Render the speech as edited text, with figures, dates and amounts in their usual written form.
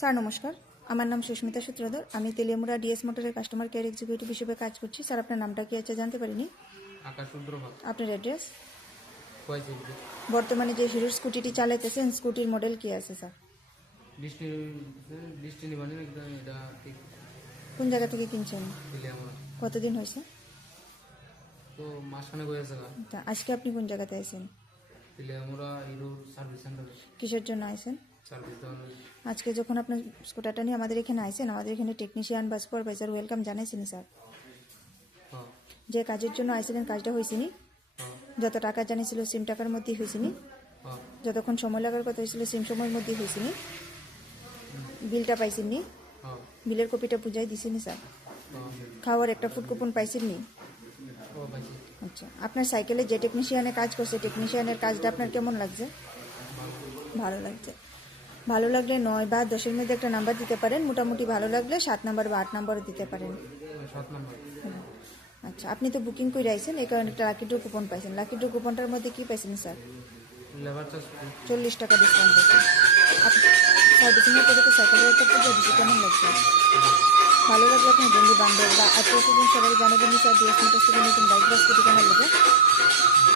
Sir নমস্কার, আমার নাম সুস্মিতা সূত্রধর। আমি তেলিয়ামুড়া ডিএস মোটরের কাস্টমার কেয়ার এক্সিকিউটিভ হিসেবে কাজ করছি। স্যার আপনার নামটা কি আছে জানতে পারিনি? আকাশ রুদ্র ভাগ আপনার অ্যাড্রেস? হয়েছে বর্তমানে যে হিরোর স্কুটিটি চালাইতেছেন স্কুটির মডেল কি আছে স্যার? বৃষ্টি বৃষ্টি নিবানি এটা ঠিক কোন জায়গা থেকে কিনছেন? দিলে আমরা কতদিন হয়েছে? তো মাসখানেক হয়ে গেছে তা আজকে আপনি কোন জায়গাতে আছেন? দিলে আমরা হিরোর সার্ভিস সেন্টারে কিসের জন্য আছেন? সার্ভিস দেওয়ার আজকে যখন আপনার স্কুটারটা নিয়ে আমাদের এখানে আইছেন, আমাদের এখানে টেকনিশিয়ান বা সুপারভাইজার ওয়েলকাম জানাইছেন স্যার। হ্যাঁ যে কাজের জন্য আইছিলেন কাজটা হয়েছিনি? হ্যাঁ যত টাকা জানিয়েছিল সিম টাকার মধ্যেই হয়েছিনি? হ্যাঁ যতক্ষণ সময় লাগার কথা হয়েছিল সিম সময়ের মধ্যেই হয়েছিনি? বিলটা পাইছেননি? হ্যাঁ বিলের কপিটা বুঝাই দিছিনি স্যার? হ্যাঁ খাওয়ার একটা ফুড কুপন পাইছেননি? ও পাইছি আচ্ছা, আপনার সাইকেলে যে টেকনিশিয়ানে কাজ করছে টেকনিশিয়ানের কাজটা আপনার কেমন লাগছে? ভালো লাগছে। ভালো লাগলে 9 বা 10-এর মধ্যে একটা নাম্বার দিতে পারেন। মোটামুটি ভালো লাগলে 7 নাম্বার বা 8 নাম্বারও দিতে পারেন। 7 নম্বর আচ্ছা, আপনি তো বুকিং করে আইছেন, এই কারণে একটা লাকি ড্র কুপন পাইছেন। লাকি ড্র কুপনটার মধ্যে কি পাইছেন স্যার? লেবার চার্জ 40 টাকা ডিসকাউন্ট পাইছেন। আপনি সার্ভিসিংয়ের করে তো সাইকেলের একটা পুজো দিচ্ছে, কেমন লাগছে? ভালো লাগলে আপনার বন্ধু বান্ধব বা আত্মীয় স্বজন সবাই জানাবেন স্যার ডিএস মোটরস থেকে নতুন বাইক বা স্কুটি কেনার লেগে।